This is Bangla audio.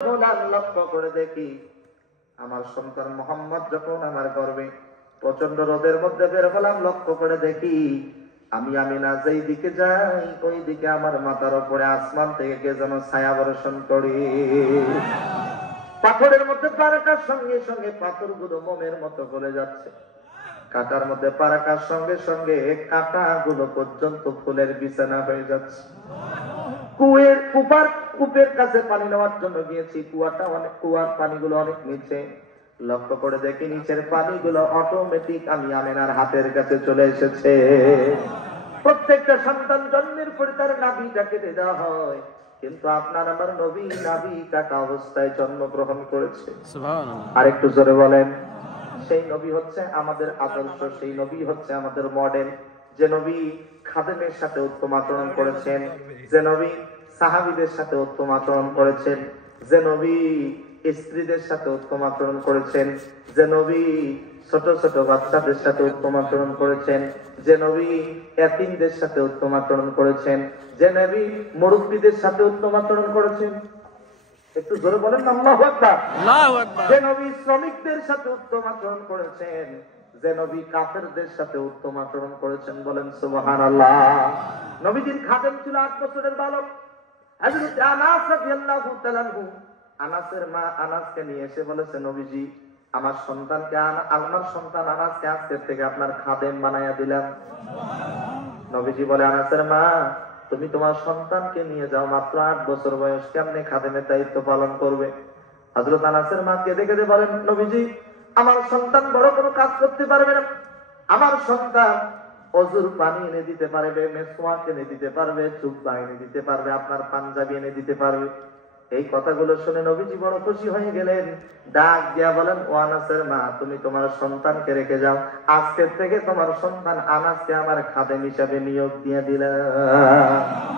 লক্ষ্য করে দেখি আমার সন্তান মোহাম্মদ যখন আমার গর্ভে প্রচন্ড রোদের মধ্যে বের হলাম, লক্ষ্য করে দেখি আমি আমিনা যেই দিকে যাই ওই দিকে আমার মাথার উপরে আসমান থেকে কে যেন ছায়া বর্ষণ করে। পাথরের মধ্যে পা রাখার সঙ্গে সঙ্গে পাথরগুলো মোমের মতো গলে যাচ্ছে, কাটার মধ্যে পা রাখার সঙ্গে সঙ্গে কাঁটাগুলো পর্যন্ত ফুলের বিছানা হয়ে যাচ্ছে। কূপের কাছে পানি নেওয়ার জন্য গিয়েছি, কুয়ার পানিগুলো অনেক নিচে। লক্ষ্য করে দেখি নিচের পানিগুলো অটোমেটিক আমি আমিনার হাতের কাছে চলে এসেছে। প্রত্যেকটা সন্তান জন্মের পরে তার নাভিটা কেটে দেওয়া হয়, কিন্তু আপনার আমার নবী নাভি কাটা অবস্থায় জন্মগ্রহণ করেছে। আরেকটু জোরে বলেন। সেই নবী হচ্ছে আমাদের আদর্শ, সেই নবী হচ্ছে আমাদের মডেল। যে নবী খাদেমের সাথে উত্তম আচরণ করেছেন, যে নবী সাহাবীদের সাথে উত্তম আচরণ করেছেন, যে নবী স্ত্রীদের সাথে উত্তম আচরণ করেছেন, যে নবী ছোট ছোট বাচ্চাদের সাথে উত্তম আচরণ করেছেন, যে নবী এতিমদের সাথে উত্তম আচরণ করেছেন, যে নবী মুরব্বীদের সাথে উত্তম আচরণ করেছেন। একটু জোরে বলেন আল্লাহু আকবার। আল্লাহু আকবার। যে নবী শ্রমিকদের সাথে উত্তম আচরণ করেছেন, যে নবী কাফেরদের সাথে উত্তম আচরণ করেছেন, বলেন সুবহানাল্লাহ। নবীজির খাদেম ছিল 8 বছরের বালক হযরত আনাস রাদিয়াল্লাহু তাআলা আনহু। আনাসের মা আনাসকে নিয়ে এসে বলেছে, নবীজি আমার সন্তান আনাসকে আজকের থেকে আপনার খাদেম বানায়া দিলাম। নবীজি বলে, আনাসের মা তুমি তোমার সন্তানকে নিয়ে যাও, মাত্র 8 বছর বয়স, কেমনে খাদেমের দায়িত্ব পালন করবে? হযরত আনাসের মা কেঁদে কেঁদে বলেন, নবীজি আমার সন্তান বড় কোনো কাজ করতে পারবে না, আমার সন্তান অজুর পানি এনে দিতে পারবে, মেসওয়াক এনে দিতে পারবে, জুব্বা এনে দিতে পারবে, আপনার পাঞ্জাবি এনে দিতে পারবে। এই কথাগুলো শুনে নবীজি বড় খুশি হয়ে গেলেন। ডাক দিয়া বলেন, ও আনাসের মা তুমি তোমার সন্তানকে রেখে যাও, আজকের থেকে তোমার সন্তান আনাসকে আমার খাদেম হিসাবে নিয়োগ দিয়ে দিলাম।